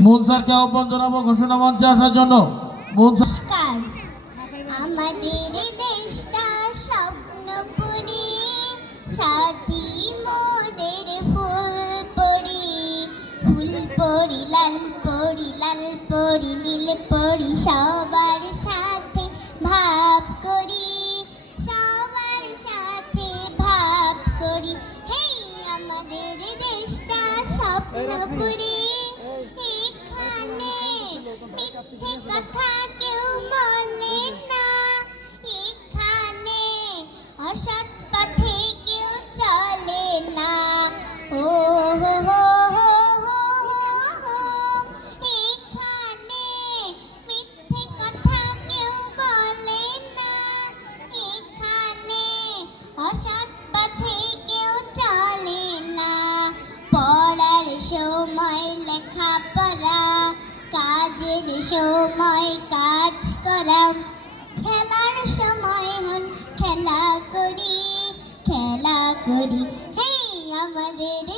Moon স্যারকে আহ্বান জানাব ঘোষণা মঞ্চে আসার জন্য। মুন নমস্কার। আমাদের দেশটা স্বপ্নপুরী, সাথী মোদের ফুল পরি ফুল পরি, লাল পরি লাল পরি, নীল পরি, সবার সাথে ভাব করি। সবার সাথে ভাব করি। হেই, আমাদের দেশটা স্বপ্নপুরী। সময় কাজ করা খেলার সময় হন খেলা করি খেলা করি। হে আমাদের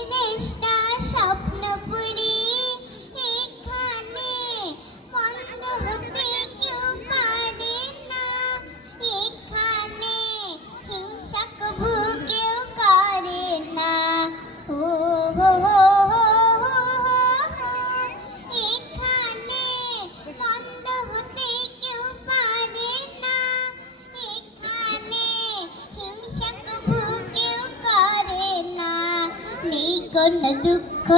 কোনো দুঃখ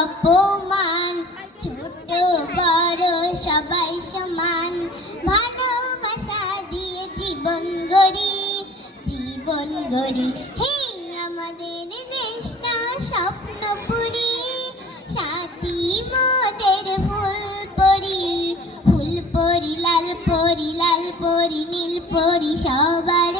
অপমান ছোট বড় সবাই সমান ভালোবাসা দিয়ে জীবন গড়ি জীবন গড়ি হে আমাদের দেশটা স্বপ্নপুরী সাথী মোদের ফুল পরি ফুল পরি লাল পরি লাল পরি নীল পরি সবার